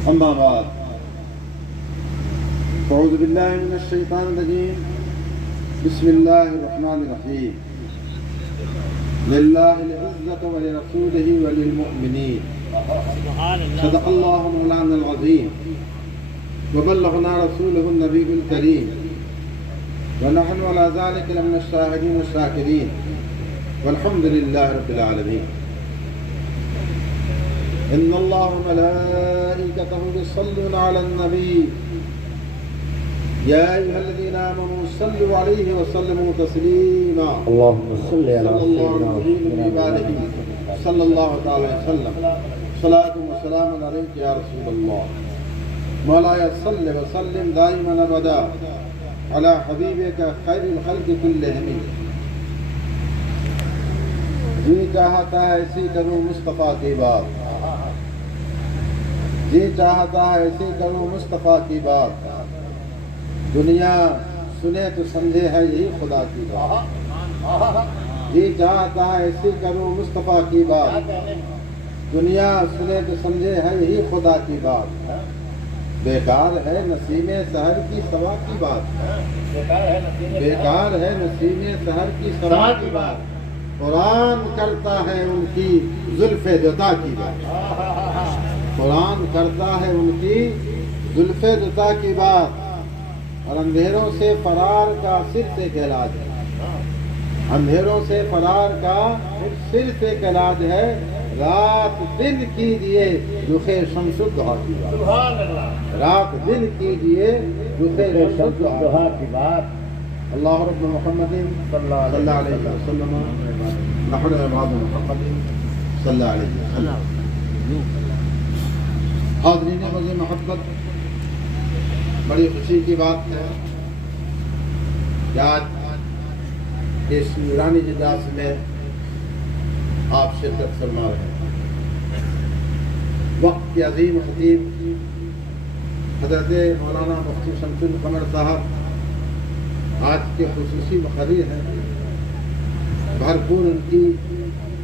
أما بعد أعوذ بالله من الشيطان الرجيم بسم الله الرحمن الرحيم لله العزة ولرسوله وللمؤمنين صدق الله مولانا العظيم وبلغنا رسوله النبي الكريم ونحن على ذلك لمن الشاهدين الشاكرين والحمد لله رب العالمين إن الله وملائكته يصلون على النبي يا أيها الذين آمنوا صلوا عليه وسلموا تسليما اللهم صل على سيدنا صلى الله تعالى وسلم صلاة وسلام عليك يا رسول الله مولاي صل وسلم دائما أبدا على حبيبك خير الخلق كلهم جی چاہتا ہے ایسی کروں مصطفیٰ کی بات جی چاہتا ہے ایسی کروں مصطفیٰ کی بات دنیا سنے تو سمجھے ہے یہی خدا کی بات جی چاہتا ہے ایسی کروں مصطفیٰ کی بات دنیا سنے تو سمجھے ہے یہی خدا کی بات بیکار ہے نسیم سحر کی سوا کی بات بیکار ہے نسیم سحر کی سوا کی بات قرآن کرتا ہے ان کی زلف جتا کی بات قرآن کرتا ہے ان کی زلف جتا کی بات اور اندھیروں سے فرار کا صرف ایک علاج ہے اندھیروں سے فرار کا صرف ایک علاج ہے رات دن کیجئے رخ شمس الضحیٰ کی بات رات دن کیجئے رخ شمس الضحیٰ کی بات اللہ رب محمد صلی اللہ علیہ وسلم نحن عباد محمد صلی اللہ علیہ وسلم حاضرین مجھے محبت بڑی خوشی کی بات ہے کہ آج اس نورانی اجلاس میں آپ شرکت فرما رہے ہیں وقت کے عظیم خطیب حضرت مولانا مفتی شمس القمر صاحب آج کے خصوصی مقرر ہیں بھرپور ان کی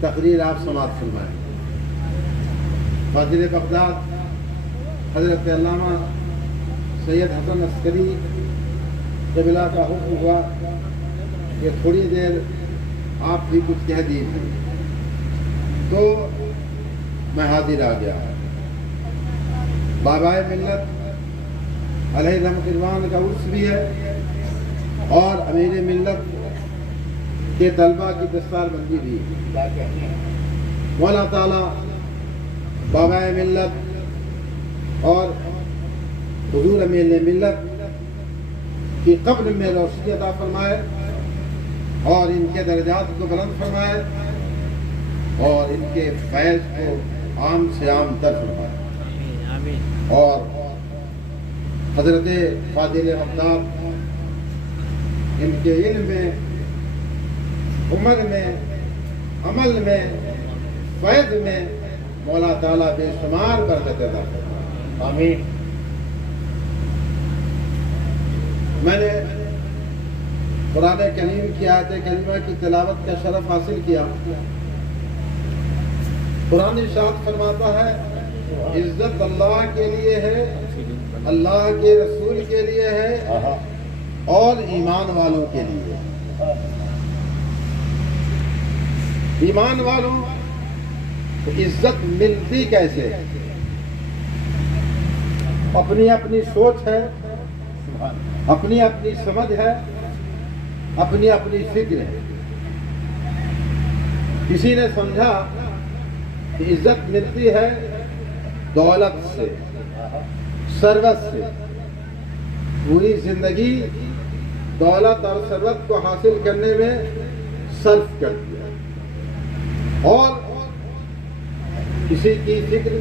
تقریر آپ سماعت فرمائیں فاضل بغداد حضرت علامہ سید حسن عسکری قبلہ کا حکم ہوا کہ تھوڑی دیر آپ بھی کچھ کہہ دیجیے تو میں حاضر آ گیا بابائے ملت علیہ رحمۃ اللہ کا عرس بھی ہے اور امیر ملت کے طلبہ کی دستار بندی بھی مولا تعالیٰ بابائے ملت اور حضور امیر ملت کی قبر میں روشنی عطا فرمائے اور ان کے درجات کو بلند فرمائے اور ان کے فیض کو عام سے عام تر فرمائے اور حضرت فاضل بغداد ان کے علم میں عمر میں عمل میں فیض میں مولا تعالیٰ بے شمار برکت عطا فرمائے آمین میں نے قرآن کریم کی آیت کریمہ کی تلاوت کا شرف حاصل کیا قرآن ارشاد فرماتا ہے عزت اللہ کے لیے ہے اللہ کے رسول کے لیے ہے اور ایمان والوں کے لیے ایمان والوں کو عزت ملتی کیسے اپنی اپنی سوچ ہے اپنی اپنی سمجھ ہے اپنی اپنی فکر ہے کسی نے سمجھا کہ عزت ملتی ہے دولت سے ثروت سے پوری زندگی دولت اور ثروت کو حاصل کرنے میں صرف کر دیا اور کسی کی فکر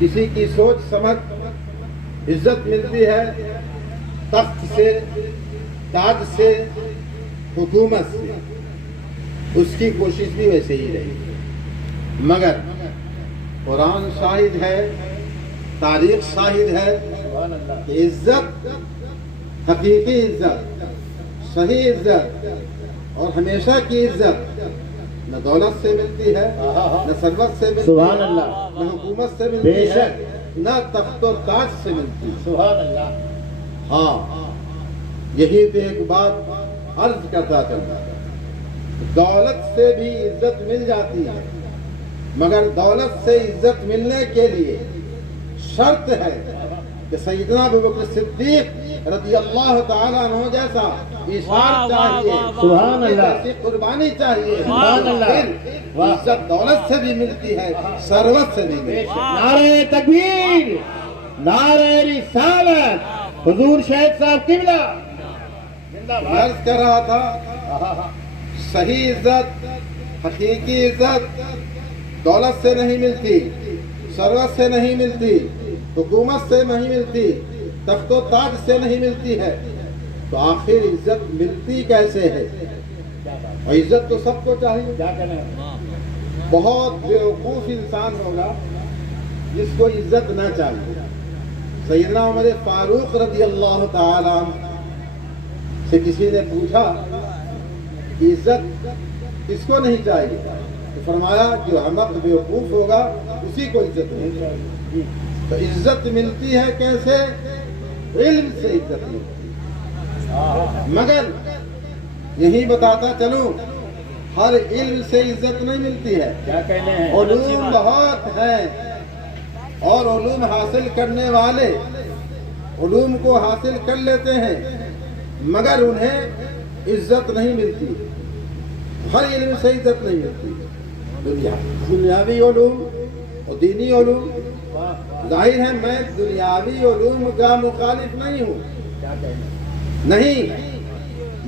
کسی کی سوچ سمجھ عزت ملتی ہے تخت سے تاج سے حکومت سے اس کی کوشش بھی ویسے ہی رہی مگر قرآن شاہد ہے تاریخ شاہد ہے کہ عزت حقیقی عزت صحیح عزت اور ہمیشہ کی عزت نہ دولت سے ملتی ہے نہ ثروت سے ملتی ہے نہ حکومت سے ملتی ہے نہ تخت و تاج سے ملتی۔ سبحان اللہ۔ ہاں یہی پہ ایک بات عرض کرتا چلتا، دولت سے بھی عزت مل جاتی ہے، مگر دولت سے عزت ملنے کے لیے شرط ہے کہ سیدنا ابوبکر صدیق رضی اللہ تعالیٰ عنہ جیسا ایثار چاہیے، سبحان اللہ، ایسی قربانی چاہیے، سبحان اللہ۔ پھر عزت دولت سے بھی ملتی ہے، ثروت سے بھی ملتی ہے۔ نعرہ تکبیر، نعرہ رسالت، حضور شہید صاحب قبلہ عرض کر رہا تھا، صحیح عزت، حقیقی عزت دولت سے نہیں ملتی، ثروت سے نہیں ملتی، حکومت سے نہیں ملتی، تخت و تاج سے نہیں ملتی ہے، تو آخر عزت ملتی کیسے ہے؟ اور عزت تو سب کو چاہیے۔ کیا کہنا ہے؟ بہت بیوقوف انسان ہوگا جس کو عزت نہ چاہیے۔ سیدنا عمر فاروق رضی اللہ تعالی عنہ سے کسی نے پوچھا کہ عزت کس کو نہیں چاہیے؟ تو فرمایا جو احمق بیوقوف ہوگا اسی کو عزت نہیں چاہیے۔ تو عزت ملتی ہے کیسے؟ علم سے عزت ملتی ہے، مگر یہی بتاتا چلوں ہر علم سے عزت نہیں ملتی ہے۔ کیا کہنے ہیں؟ علوم بہت ہیں اور علوم حاصل کرنے والے علوم کو حاصل کر لیتے ہیں، مگر انہیں عزت نہیں ملتی، ہر علم سے عزت نہیں ملتی۔ دنیاوی علوم اور دینی علوم، ظاہر ہے میں دنیاوی علوم کا مخالف نہیں ہوں، کیا کہنا ہے؟ نہیں،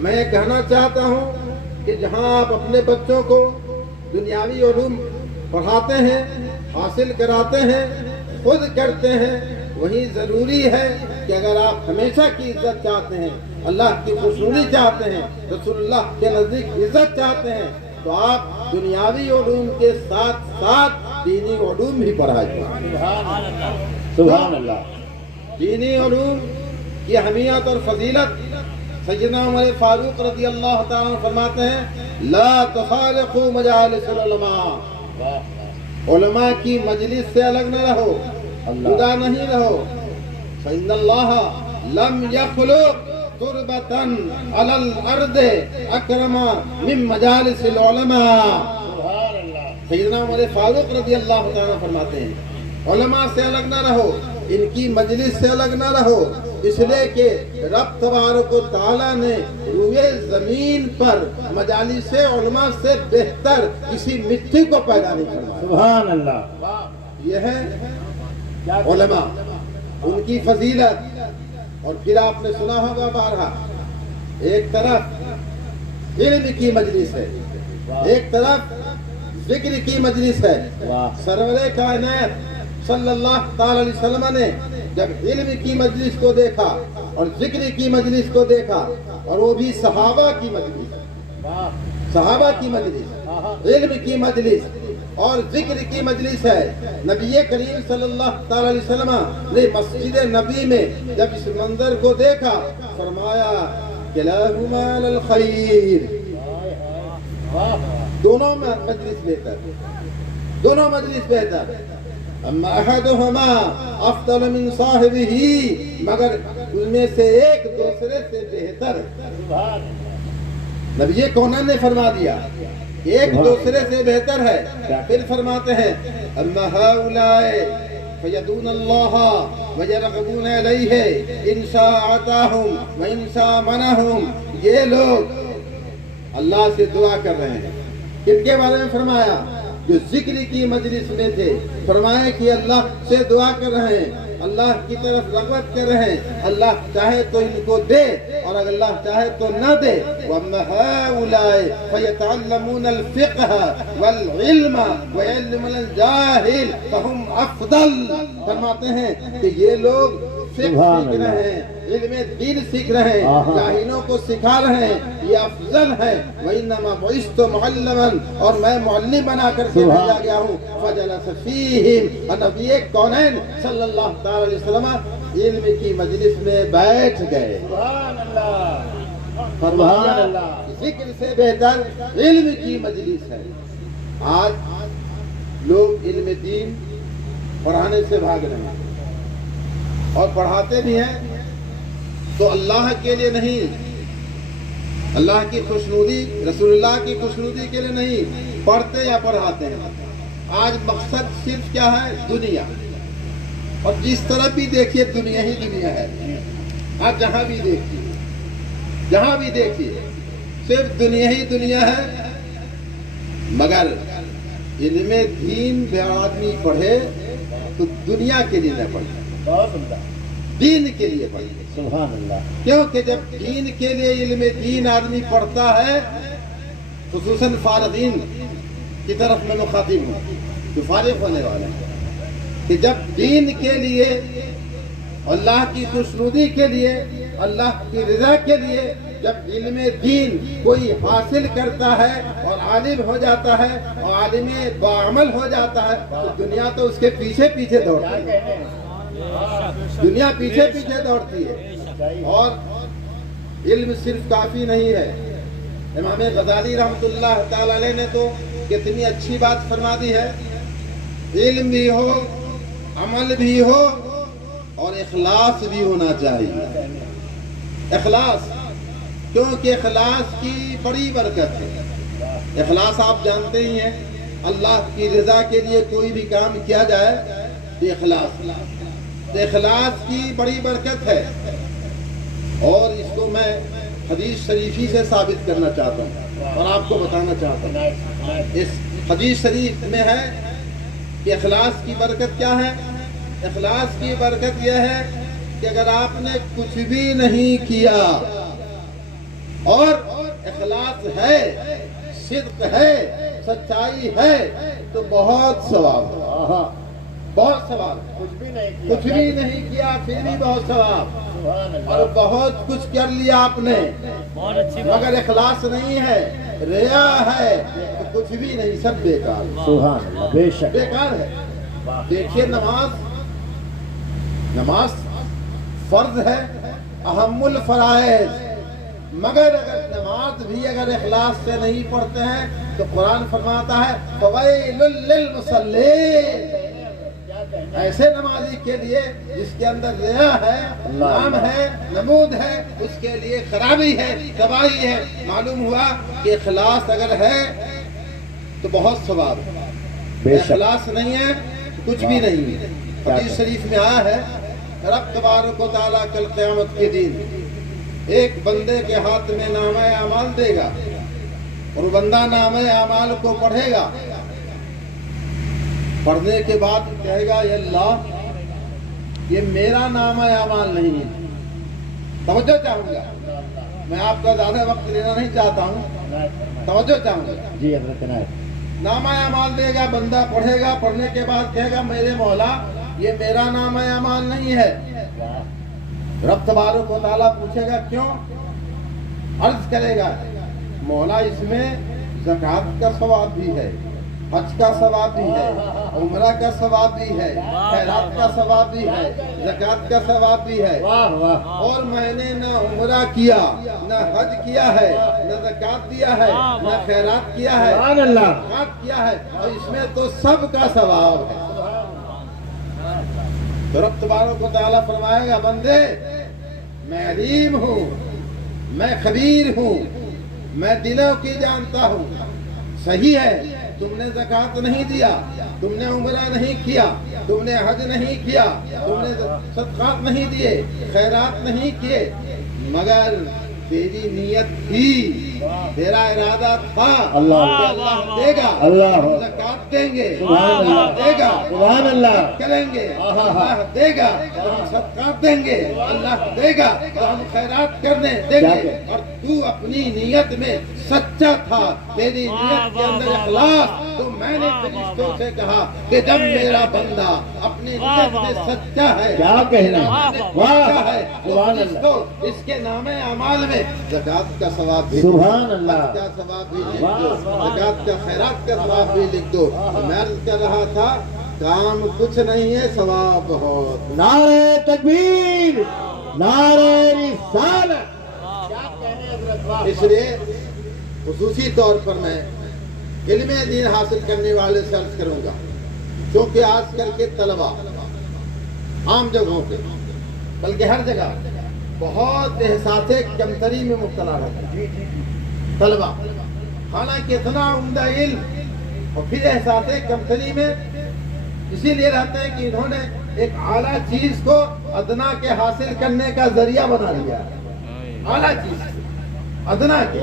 میں کہنا چاہتا ہوں کہ جہاں آپ اپنے بچوں کو دنیاوی علوم پڑھاتے ہیں، حاصل کراتے ہیں، خود کرتے ہیں، وہیں ضروری ہے کہ اگر آپ ہمیشہ کی عزت چاہتے ہیں، اللہ کی خوشنودی چاہتے ہیں، رسول اللہ کے نزدیک عزت چاہتے ہیں، تو آپ دنیاوی علوم کے ساتھ ساتھ دینی علوم بھی پڑھائیے۔ سبحان اللہ۔ دینی علوم کی اہمیت اور فضیلت سیدنا عمر فاروق رضی اللہ تعالیٰ عنہ فرماتے ہیں، لا تفارقوا مجالس العلماء، علماء کی مجلس سے الگ نہ رہو، جدا نہیں رہو، فإن اللہ لم يخلق تربة على الأرض أكرم من مجالس العلماء۔ سیدنا عمر فاروق رضی اللہ تعالیٰ فرماتے ہیں علماء سے الگ نہ رہو، ان کی مجلس سے الگ نہ رہو، اس لیے کہ رب تبارک و تعالیٰ نے روئے زمین پر مجالس علماء سے بہتر کسی مٹی کو پیدا نہیں فرمایا۔ سبحان اللہ۔ یہ ہے علماء، ان کی فضیلت۔ اور پھر آپ نے سنا ہوگا بارہا، ایک طرف علم کی مجلس ہے، ایک طرف ذکر کی مجلس ہے۔ سرور کائنات صلی اللہ تعالی علیہ وسلم نے جب علم کی مجلس کو دیکھا اور ذکر کی مجلس کو دیکھا، اور وہ بھی صحابہ کی مجلس، صحابہ کی مجلس، علم کی مجلس اور ذکر کی مجلس ہے، نبی کریم صلی اللہ تعالی علیہ وسلم نے مسجد نبی میں جب اس منظر کو دیکھا فرمایا کلاہما علی الخیر، دونوں مجلس بہتر، دونوں مجلس بہتر، اما احدہما افضل من صاحبہ، مگر ان میں سے ایک دوسرے سے بہتر۔ نبی کونین نے فرما دیا ایک دوسرے سے بہتر ہے، پھر فرماتے ہیں اما ہؤلاء فیدعون اللہ ویرغبون الیہ ان شاء اعطاہم وان شاء منعہم، یہ لوگ اللہ سے دعا کر رہے ہیں۔ کن کے بارے میں فرمایا؟ جو ذکر کی مجلس میں تھے، فرمایا کہ اللہ سے دعا کر رہے ہیں، اللہ کی طرف رغبت کر رہے ہیں، اللہ چاہے تو ان کو دے اور اگر اللہ چاہے تو نہ دے۔ وَأَمَّا هَؤُلَاءِ فَيَتَعَلَّمُونَ الْفِقْهَ وَالْعِلْمَ وَيَعْلَمُونَ الْجَاهِلَ فَهُمْ أَفْضَلُ، فرماتے ہیں کہ یہ لوگ فقہ سیکھ رہے ہیں، علم دین سیکھ رہے ہیں، جاہلوں کو سکھا رہے ہیں، یہ افضل ہے۔ وَإِنَّمَا بُعِثْتُ مُعَلِّمًا، اور میں معلم بنا کر کے بھیجا گیا ہوں۔ فَجَلَسَ فِيهِمْ، اور نبی کونین صلی اللہ تعالی علیہ وسلم علم کی مجلس میں بیٹھ گئے۔ سبحان اللہ، سبحان اللہ۔ ذکر سے بہتر علم کی مجلس ہے۔ آج لوگ علم دین پڑھانے سے بھاگ رہے ہیں، اور پڑھاتے بھی ہیں تو اللہ کے لیے نہیں، اللہ کی خوشنودی، رسول اللہ کی خوشنودی کے لیے نہیں پڑھتے یا پڑھاتے ہیں۔ آج مقصد صرف کیا ہے؟ دنیا، اور جس طرح بھی دیکھیے دنیا ہی دنیا ہے۔ آپ جہاں بھی دیکھیے صرف دنیا ہی دنیا ہے۔ مگر علم دین بے آدمی پڑھے تو دنیا کے لیے نہ پڑھے، بہت عمدہ، دین کے لیے پڑھے۔ سبحان اللہ۔ کیونکہ جب دین کے لیے علم دین آدمی پڑھتا ہے، خصوصاً فارغین کی طرف میں مخاطب ہوں جو فارغ ہونے والے ہیں، کہ جب دین کے لیے، اللہ کی خوشنودی کے لیے، اللہ کی رضا کے لیے جب علم دین کوئی حاصل کرتا ہے اور عالم ہو جاتا ہے اور عالم باعمل ہو جاتا ہے تو دنیا تو اس کے پیچھے پیچھے دوڑتی ہے، دنیا پیچھے پیچھے دوڑتی ہے۔ اور علم صرف کافی نہیں ہے۔ امام غزالی رحمۃ اللہ تعالی علیہ نے تو کتنی اچھی بات فرما دی ہے، علم بھی ہو، عمل بھی ہو، اور اخلاص بھی ہونا چاہیے۔ اخلاص، کیونکہ اخلاص کی بڑی برکت ہے۔ اخلاص آپ جانتے ہی ہیں، اللہ کی رضا کے لیے کوئی بھی کام کیا جائے تو اخلاص کی بڑی برکت ہے۔ اور اس کو میں حدیث شریفی سے ثابت کرنا چاہتا ہوں اور آپ کو بتانا چاہتا ہوں۔ اس حدیث شریف میں ہے کہ اخلاص کی برکت کیا ہے؟ اخلاص کی برکت یہ ہے کہ اگر آپ نے کچھ بھی نہیں کیا اور اخلاص ہے، صدق ہے، سچائی ہے تو بہت ثواب ہے، بہت ثواب ہے۔ کچھ بھی نہیں کیا پھر بھی بہت ثواب، اور بہت کچھ کر لیا آپ نے مگر اخلاص نہیں ہے، ریا ہے تو کچھ بھی نہیں، سب بیکار، سبحان اللہ، بے شک بیکار ہے۔ دیکھیے نماز فرض ہے، اہم الفرائض، مگر اگر نماز بھی اگر اخلاص سے نہیں پڑھتے ہیں تو قرآن فرماتا ہے فویل للمصلین، ایسے نمازی کے لیے جس کے اندر ریا ہے، نام ہے، نمود ہے، اس کے لیے خرابی ہے، تباہی ہے۔ معلوم ہوا کہ اخلاص اگر ہے تو بہت ثواب ہے، اخلاص نہیں ہے تو کچھ بھی نہیں ہے۔ حدیث شریف میں آیا ہے رب تبارک و تعالیٰ کل قیامت کے دن ایک بندے کے ہاتھ میں نامہ اعمال دے گا اور وہ بندہ نامہ اعمال کو پڑھے گا، پڑھنے کے بعد کہے گا یا اللہ یہ میرا نامہ اعمال نہیں ہے۔ توجہ چاہوں گا، میں آپ کا زیادہ وقت لینا نہیں چاہتا ہوں، توجہ چاہوں گا۔ جی حضرت عنایت۔ نامہ اعمال دے گا، بندہ پڑھے گا، پڑھنے کے بعد کہے گا میرے مولا یہ میرا نامہ اعمال نہیں ہے۔ رب تبارک و تعالیٰ پوچھے گا کیوں؟ عرض کرے گا مولا اس میں زکوٰۃ کا ثواب بھی ہے، حج کا ثواب بھی ہے، عمرہ کا ثواب بھی ہے، خیرات کا ثواب بھی ہے، زکوٰۃ کا ثواب بھی ہے، اور میں نے نہ عمرہ کیا، نہ حج کیا ہے، نہ زکوٰۃ دیا ہے، نہ خیرات کیا ہے، نہ زکوٰۃ کیا ہے، اور اس میں تو سب کا ثواب ہے۔ تو رب تبارک و تعالیٰ فرمائے گا بندے میں علیم ہوں، میں خبیر ہوں، میں دلوں کی جانتا ہوں، صحیح ہے تم نے زکوٰۃ نہیں دیا، تم نے عمرہ نہیں کیا، تم نے حج نہیں کیا، تم نے صدقات نہیں دیے، خیرات نہیں کیے، مگر تیری نیت تھی، تیرا ارادہ تھا کہ اللہ دے گا، ہم زکوٰۃ دیں گے، اللہ دے گا، سبحان اللہ، کریں گے، اللہ دے گا تو ہم صدقات دیں گے، اللہ دے گا تو ہم خیرات کرنے دیں گے، اور تو اپنی نیت میں سچا تھا، تیری نیت کے اندر اخلاص، تو میں نے فرشتوں سے کہا کہ جب میرا بندہ اپنی نیت میں سچا ہے، کیا کہنا، واہ ہے، تو اس کے نام اعمال میں زکوٰۃ کا ثواب بھی، سبحان اللہ، حج کا ثواب بھی لکھ دو، زکوٰۃ کا خیرات کا ثواب بھی لکھ دو۔ میں عرض کر رہا تھا کام کچھ نہیں ہے، ثواب بہت۔ نعرہ تکبیر، نعرہ رسالت۔ اس لیے خصوصی طور پر میں علم دین حاصل کرنے والے سے عرض کروں گا، کیونکہ آج کل کے طلباء عام جگہوں پہ بلکہ ہر جگہ بہت احساس کمتری میں مبتلا رہتے ہیں طلبہ، حالانکہ اتنا عمدہ علم اور پھر احساس کمتری میں اسی لیے رہتے ہیں کہ انہوں نے ایک اعلیٰ چیز کو ادنا کے حاصل کرنے کا ذریعہ بنا لیا ہے، اعلیٰ چیز ادنا کے،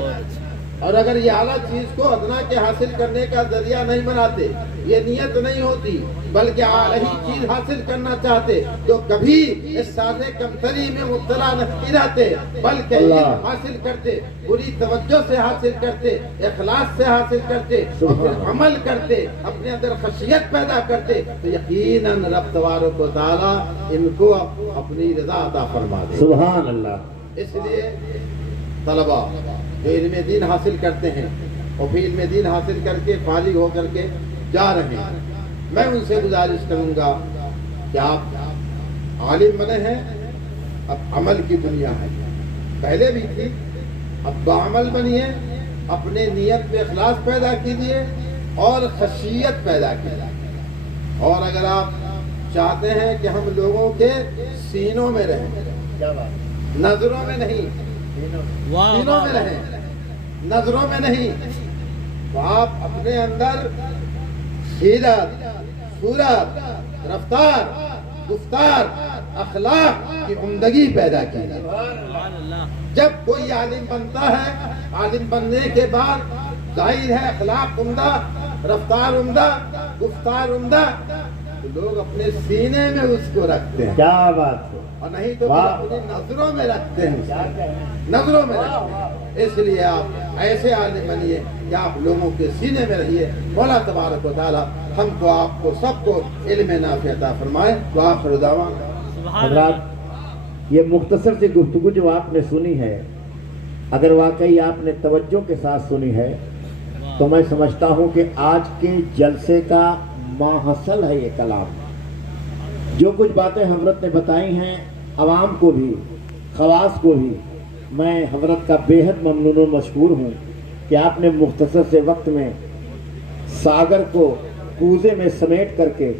اور اگر یہ اعلیٰ چیز کو ادنا کے حاصل کرنے کا ذریعہ نہیں بناتے، یہ نیت نہیں ہوتی بلکہ اعلیٰ چیز حاصل کرنا چاہتے، تو کبھی اس سازے کمتری میں مبتلا نہیں رہتے، بلکہ علم حاصل کرتے، پوری توجہ سے حاصل کرتے، اخلاص سے حاصل کرتے، اور پھر عمل کرتے، اپنے اندر خشیت پیدا کرتے، تو یقیناً رب تبارک و تعالیٰ ان کو اپنی رضا عطا فرما دے۔ سبحان اللہ۔ اس لیے طلبہ جو علم دین حاصل کرتے ہیں اور پھر علم دین حاصل کر کے فارغ ہو کر کے جا رہے ہیں، میں ان سے گزارش کروں گا کہ آپ عالم بنے ہیں، اب عمل کی دنیا ہے، پہلے بھی تھی، اب بعمل بنیے، اپنے نیت پہ اخلاص پیدا کیجیے اور خشیت پیدا کیجیے، اور اگر آپ چاہتے ہیں کہ ہم لوگوں کے سینوں میں رہیں، نظروں میں نہیں، سینوں میں رہیں، نظروں میں نہیں، تو آپ اپنے اندر سیرت، صورت، رفتار، گفتار، اخلاق کی عمدگی پیدا کیجیے۔ جب کوئی عالم بنتا ہے، عالم بننے کے بعد ظاہر ہے اخلاق عمدہ، رفتار عمدہ، گفتار عمدہ، تو لوگ اپنے سینے میں اس کو رکھتے ہیں، کیا بات ہے، اور نہیں تو پھر اپنی نظروں میں رکھتے ہیں، نظروں میں رکھتے ہیں۔ اس لیے آپ ایسے عالم بنیے کہ آپ لوگوں کے سینے میں رہیے۔ مولا تبارک و تعالیٰ ہم کو، آپ کو، سب کو علم نافع عطا فرمائے۔ وآخر دعوانا۔ حضرات، یہ مختصر سی گفتگو جو آپ نے سنی ہے، اگر واقعی آپ نے توجہ کے ساتھ سنی ہے تو میں سمجھتا ہوں کہ آج کے جلسے کا ماحصل ہے یہ کلام۔ جو کچھ باتیں حضرت نے بتائی ہیں، عوام کو بھی، خواص کو بھی، میں حضرت کا بے حد ممنون و مشکور ہوں کہ آپ نے مختصر سے وقت میں ساگر کو کوزے میں سمیٹ کر کے